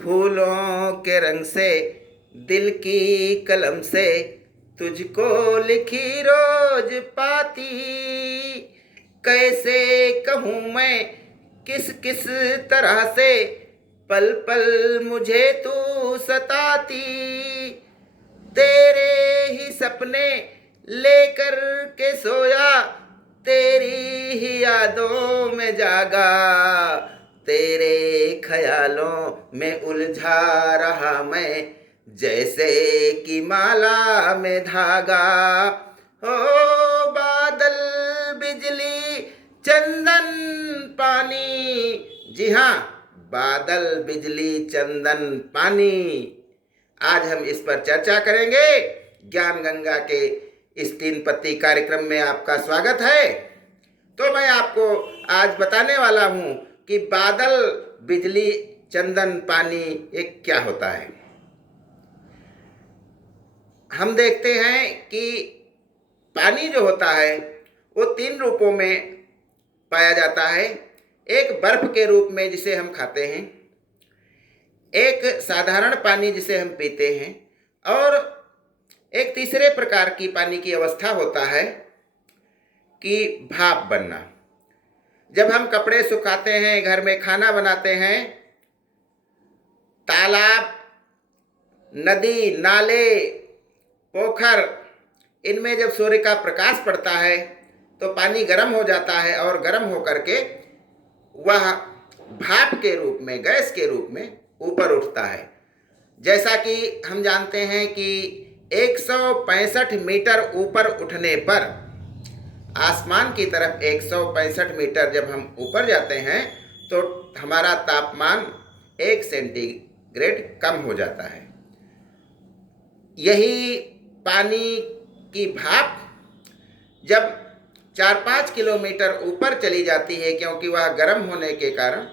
फूलों के रंग से दिल की कलम से तुझको लिखी रोज पाती। कैसे कहूँ मैं किस किस तरह से पल पल मुझे तू सताती। तेरे ही सपने लेकर के सोया, तेरी ही यादों में जागा, तेरे ख्यालों में उलझा रहा मैं जैसे कि माला में धागा। हो बादल बिजली चंदन पानी, जी हाँ, बादल बिजली चंदन पानी। आज हम इस पर चर्चा करेंगे। ज्ञान गंगा के इस 3 पत्ती कार्यक्रम में आपका स्वागत है। तो मैं आपको आज बताने वाला हूं कि बादल बिजली चंदन पानी एक क्या होता है। हम देखते हैं कि पानी जो होता है वो 3 रूपों में पाया जाता है। एक बर्फ के रूप में जिसे हम खाते हैं, एक साधारण पानी जिसे हम पीते हैं, और एक तीसरे प्रकार की पानी की अवस्था होता है कि भाप बनना। जब हम कपड़े सुखाते हैं, घर में खाना बनाते हैं, तालाब, नदी, नाले, पोखर, इनमें जब सूर्य का प्रकाश पड़ता है तो पानी गर्म हो जाता है और गर्म होकर के वह भाप के रूप में, गैस के रूप में ऊपर उठता है। जैसा कि हम जानते हैं कि 165 मीटर ऊपर उठने पर, आसमान की तरफ 165 मीटर जब हम ऊपर जाते हैं तो हमारा तापमान 1 सेंटीग्रेड कम हो जाता है। यही पानी की भाप जब 4-5 किलोमीटर ऊपर चली जाती है, क्योंकि वह गर्म होने के कारण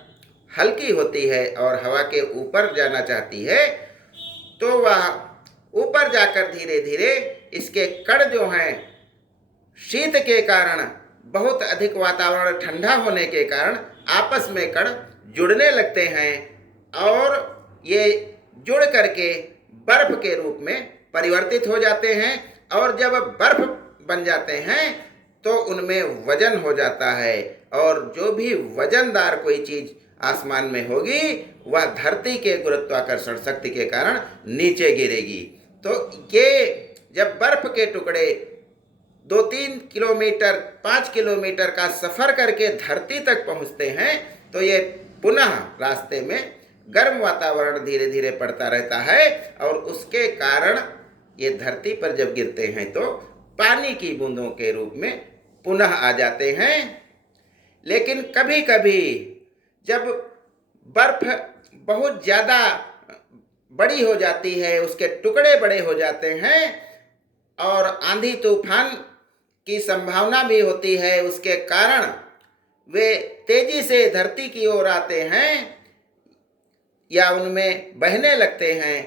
हल्की होती है और हवा के ऊपर जाना चाहती है, तो वह ऊपर जाकर धीरे धीरे इसके कण जो हैं, शीत के कारण, बहुत अधिक वातावरण ठंडा होने के कारण आपस में कण जुड़ने लगते हैं और ये जुड़ करके बर्फ के रूप में परिवर्तित हो जाते हैं। और जब बर्फ बन जाते हैं तो उनमें वजन हो जाता है, और जो भी वजनदार कोई चीज आसमान में होगी वह धरती के गुरुत्वाकर्षण शक्ति के कारण नीचे गिरेगी। तो ये जब बर्फ के टुकड़े 2-3 किलोमीटर, 5 किलोमीटर का सफर करके धरती तक पहुंचते हैं तो ये पुनः रास्ते में गर्म वातावरण धीरे धीरे पड़ता रहता है, और उसके कारण ये धरती पर जब गिरते हैं तो पानी की बूंदों के रूप में पुनः आ जाते हैं। लेकिन कभी कभी जब बर्फ बहुत ज़्यादा बड़ी हो जाती है, उसके टुकड़े बड़े हो जाते हैं और आंधी तूफान की संभावना भी होती है, उसके कारण वे तेजी से धरती की ओर आते हैं या उनमें बहने लगते हैं,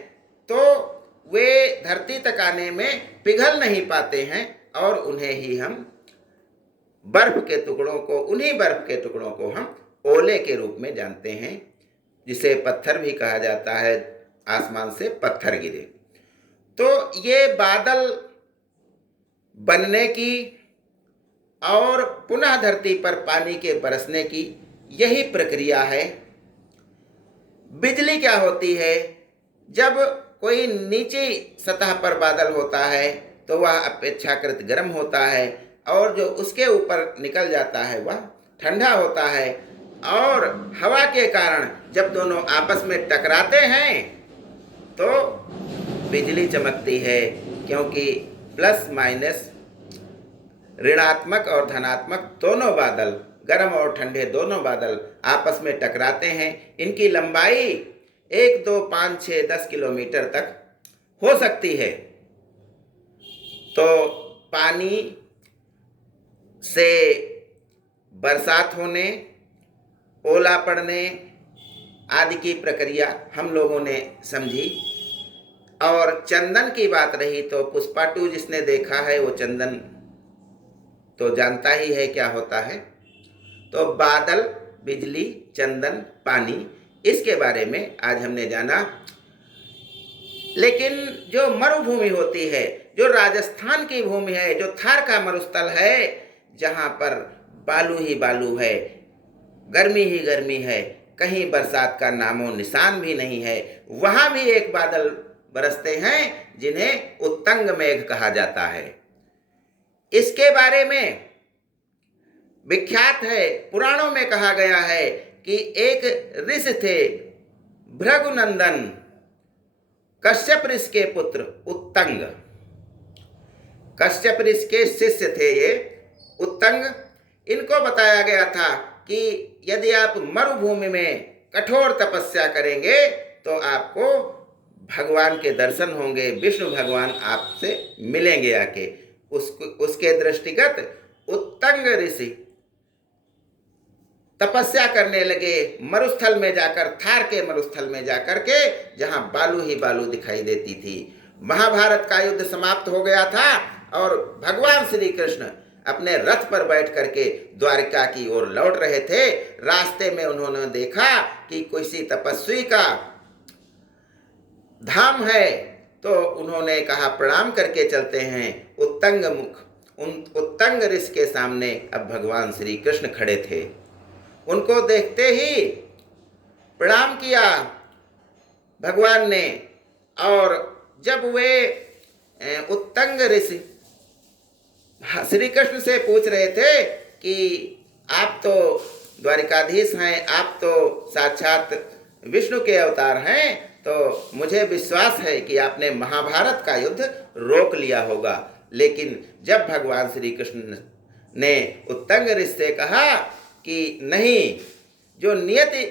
तो वे धरती तक आने में पिघल नहीं पाते हैं और उन्हें ही हम बर्फ के टुकड़ों को, उन्हीं बर्फ के टुकड़ों को हम ओले के रूप में जानते हैं, जिसे पत्थर भी कहा जाता है, आसमान से पत्थर गिरे। तो ये बादल बनने की और पुनः धरती पर पानी के बरसने की यही प्रक्रिया है। बिजली क्या होती है? जब कोई नीची सतह पर बादल होता है तो वह अपेक्षाकृत गर्म होता है, और जो उसके ऊपर निकल जाता है वह ठंडा होता है, और हवा के कारण जब दोनों आपस में टकराते हैं तो बिजली चमकती है, क्योंकि प्लस माइनस, ऋणात्मक और धनात्मक दोनों बादल, गर्म और ठंडे दोनों बादल आपस में टकराते हैं। इनकी लंबाई 1, 2, 5, 6, 10 किलोमीटर तक हो सकती है। तो पानी से बरसात होने, ओला पड़ने आदि की प्रक्रिया हम लोगों ने समझी। और चंदन की बात रही तो पुष्पा 2 जिसने देखा है वो चंदन तो जानता ही है क्या होता है। तो बादल, बिजली, चंदन, पानी, इसके बारे में आज हमने जाना। लेकिन जो मरुभूमि होती है, जो राजस्थान की भूमि है, जो थार का मरुस्थल है, जहाँ पर बालू ही बालू है, गर्मी ही गर्मी है, कहीं बरसात का नामो निशान भी नहीं है, वहाँ भी एक बादल बरसते हैं जिन्हें उत्तंग मेघ कहा जाता है। इसके बारे में विख्यात है, पुराणों में कहा गया है कि एक ऋषि थे भृगुनंदन, कश्यप ऋषि के पुत्र उत्तंग। कश्यप ऋषि के शिष्य थे ये उत्तंग। इनको बताया गया था कि यदि आप मरुभूमि में कठोर तपस्या करेंगे तो आपको भगवान के दर्शन होंगे, विष्णु भगवान आपसे मिलेंगे आके। उसके दृष्टिगत उत्तंग ऋषि तपस्या करने लगे मरुस्थल में जाकर, थार के मरुस्थल में जाकर के, जहां बालू ही बालू दिखाई देती थी। महाभारत का युद्ध समाप्त हो गया था और भगवान श्री कृष्ण अपने रथ पर बैठ करके द्वारिका की ओर लौट रहे थे। रास्ते में उन्होंने देखा कि किसी तपस्वी का धाम है, तो उन्होंने कहा प्रणाम करके चलते हैं। उत्तंग ऋषि के सामने अब भगवान श्री कृष्ण खड़े थे। उनको देखते ही प्रणाम किया भगवान ने, और जब वे उत्तंग ऋषि श्री कृष्ण से पूछ रहे थे कि आप तो द्वारिकाधीश हैं, आप तो साक्षात विष्णु के अवतार हैं, तो मुझे विश्वास है कि आपने महाभारत का युद्ध रोक लिया होगा। लेकिन जब भगवान श्री कृष्ण ने उत्तंग ऋषि से कहा कि नहीं, जो नियति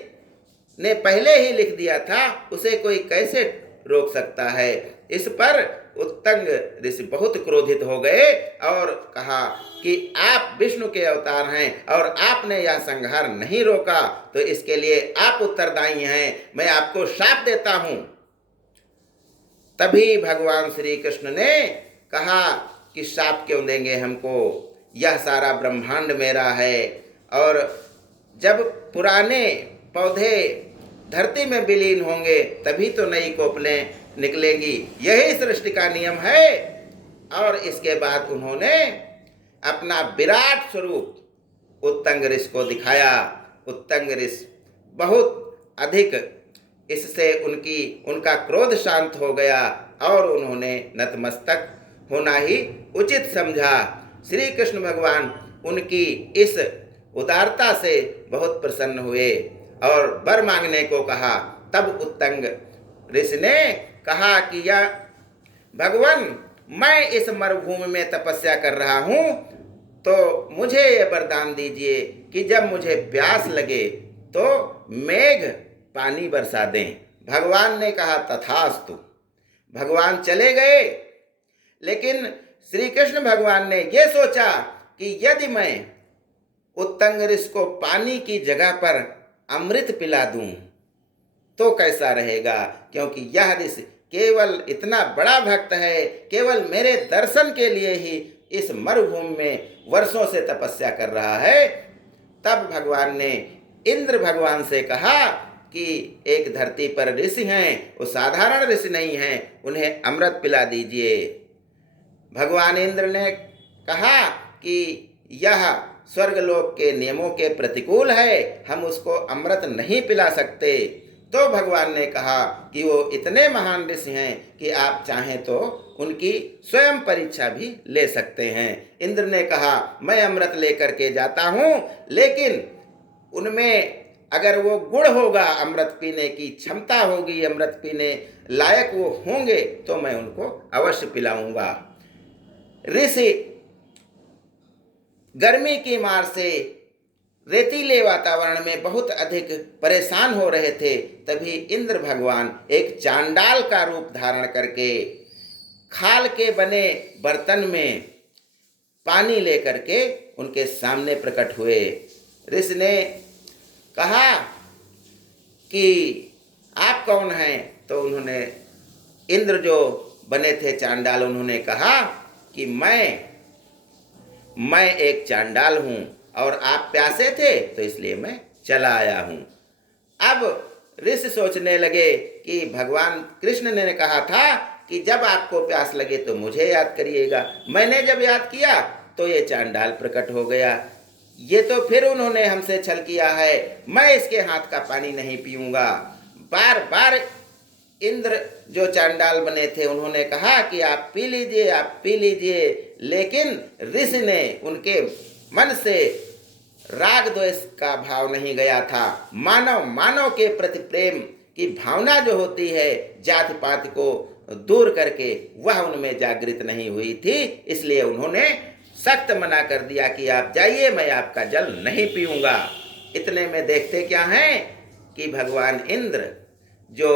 ने पहले ही लिख दिया था उसे कोई कैसे रोक सकता है, इस पर उत्तंग ऋषि बहुत क्रोधित हो गए और कहा कि आप विष्णु के अवतार हैं और आपने यह संहार नहीं रोका, तो इसके लिए आप उत्तरदायी हैं, मैं आपको शाप देता हूं। तभी भगवान श्री कृष्ण ने कहा कि शाप क्यों देंगे हमको, यह सारा ब्रह्मांड मेरा है, और जब पुराने पौधे धरती में विलीन होंगे तभी तो नई कोपलें निकलेंगी, यही सृष्टि का नियम है। और इसके बाद उन्होंने अपना विराट स्वरूप उत्तंग ऋषि को दिखाया। उत्तंग ऋषि बहुत अधिक, इससे उनका क्रोध शांत हो गया और उन्होंने नतमस्तक होना ही उचित समझा। श्री कृष्ण भगवान उनकी इस उदारता से बहुत प्रसन्न हुए और वर मांगने को कहा। तब उत्तंग ऋषि ने कहा कि यह भगवान, मैं इस मरुभूमि में तपस्या कर रहा हूँ, तो मुझे ये वरदान दीजिए कि जब मुझे प्यास लगे तो मेघ पानी बरसा दें। भगवान ने कहा तथास्तु। भगवान चले गए, लेकिन श्री कृष्ण भगवान ने यह सोचा कि यदि मैं उत्तंग ऋषि को पानी की जगह पर अमृत पिला दूं तो कैसा रहेगा, क्योंकि यह ऋषि केवल इतना बड़ा भक्त है, केवल मेरे दर्शन के लिए ही इस मरुभूमि में वर्षों से तपस्या कर रहा है। तब भगवान ने इंद्र भगवान से कहा कि एक धरती पर ऋषि हैं, वो साधारण ऋषि नहीं हैं, उन्हें अमृत पिला दीजिए। भगवान इंद्र ने कहा कि यह स्वर्गलोक के नियमों के प्रतिकूल है, हम उसको अमृत नहीं पिला सकते। तो भगवान ने कहा कि वो इतने महान ऋषि हैं कि आप चाहें तो उनकी स्वयं परीक्षा भी ले सकते हैं। इंद्र ने कहा मैं अमृत लेकर के जाता हूँ, लेकिन उनमें अगर वो गुण होगा, अमृत पीने की क्षमता होगी, अमृत पीने लायक वो होंगे, तो मैं उनको अवश्य पिलाऊंगा। ऋषि गर्मी की मार से रेतीले वातावरण में बहुत अधिक परेशान हो रहे थे। तभी इंद्र भगवान एक चांडाल का रूप धारण करके खाल के बने बर्तन में पानी लेकर के उनके सामने प्रकट हुए। ऋषि ने कहा कि आप कौन हैं? तो उन्होंने, इंद्र जो बने थे चांडाल, उन्होंने कहा कि मैं एक चांडाल हूँ और आप प्यासे थे तो इसलिए मैं चला आया हूँ। अब ऋषि सोचने लगे कि भगवान कृष्ण ने कहा था कि जब आपको प्यास लगे तो मुझे याद करिएगा। मैंने जब याद किया तो ये चांडाल प्रकट हो गया। ये तो फिर उन्होंने हमसे छल किया है, मैं इसके हाथ का पानी नहीं पीऊंगा। बार बार इंद्र जो चांडाल बने थे उन्होंने कहा कि आप पी लीजिए, आप पी लीजिए, लेकिन ऋषि ने उनके मन से राग द्वेष का भाव नहीं गया था। मानव मानव के प्रति प्रेम की भावना जो होती है, जाति पात को दूर करके, वह उनमें जागृत नहीं हुई थी। इसलिए उन्होंने सख्त मना कर दिया कि आप जाइए, मैं आपका जल नहीं पीऊंगा। इतने में देखते क्या हैं कि भगवान इंद्र जो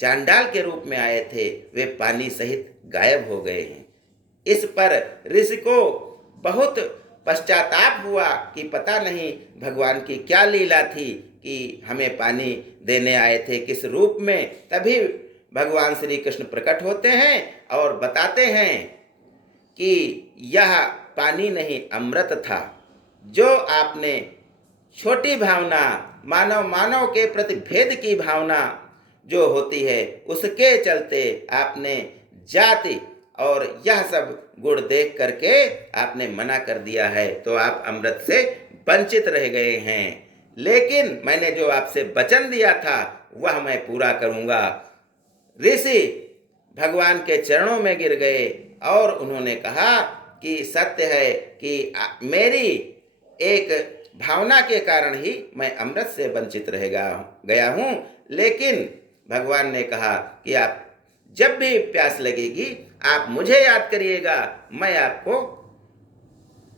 चांडाल के रूप में आए थे वे पानी सहित गायब हो गए हैं। इस पर ऋषि को बहुत पश्चाताप हुआ कि पता नहीं भगवान की क्या लीला थी कि हमें पानी देने आए थे किस रूप में। तभी भगवान श्री कृष्ण प्रकट होते हैं और बताते हैं कि यह पानी नहीं अमृत था। जो आपने छोटी भावना, मानव मानव के प्रति भेद की भावना जो होती है, उसके चलते आपने जाति और यह सब गुण देख करके आपने मना कर दिया है, तो आप अमृत से वंचित रह गए हैं। लेकिन मैंने जो आपसे वचन दिया था वह मैं पूरा करूँगा। ऋषि भगवान के चरणों में गिर गए और उन्होंने कहा कि सत्य है कि मेरी एक भावना के कारण ही मैं अमृत से वंचित रह गया हूँ। लेकिन भगवान ने कहा कि आप जब भी प्यास लगेगी आप मुझे याद करिएगा, मैं आपको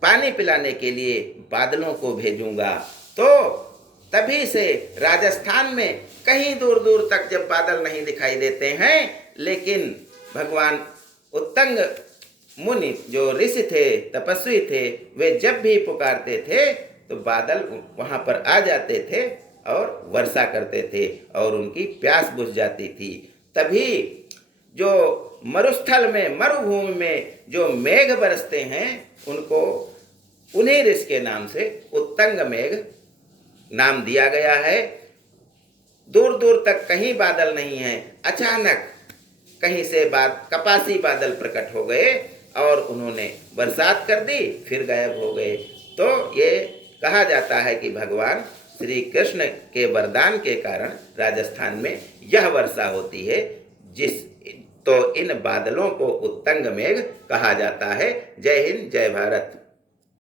पानी पिलाने के लिए बादलों को भेजूंगा। तो तभी से राजस्थान में कहीं दूर दूर तक जब बादल नहीं दिखाई देते हैं, लेकिन भगवान उत्तंग मुनि जो ऋषि थे, तपस्वी थे, वे जब भी पुकारते थे तो बादल वहाँ पर आ जाते थे और वर्षा करते थे और उनकी प्यास बुझ जाती थी। तभी जो मरुस्थल में, मरुभूमि में जो मेघ बरसते हैं उनको उन्हीं ऋषि के नाम से उत्तंग मेघ नाम दिया गया है। दूर दूर तक कहीं बादल नहीं है, अचानक कहीं से कपासी बादल प्रकट हो गए और उन्होंने बरसात कर दी, फिर गायब हो गए। तो ये कहा जाता है कि भगवान श्री कृष्ण के वरदान के कारण राजस्थान में यह वर्षा होती है, तो इन बादलों को उत्तंग मेघ कहा जाता है। जय हिंद, जय भारत।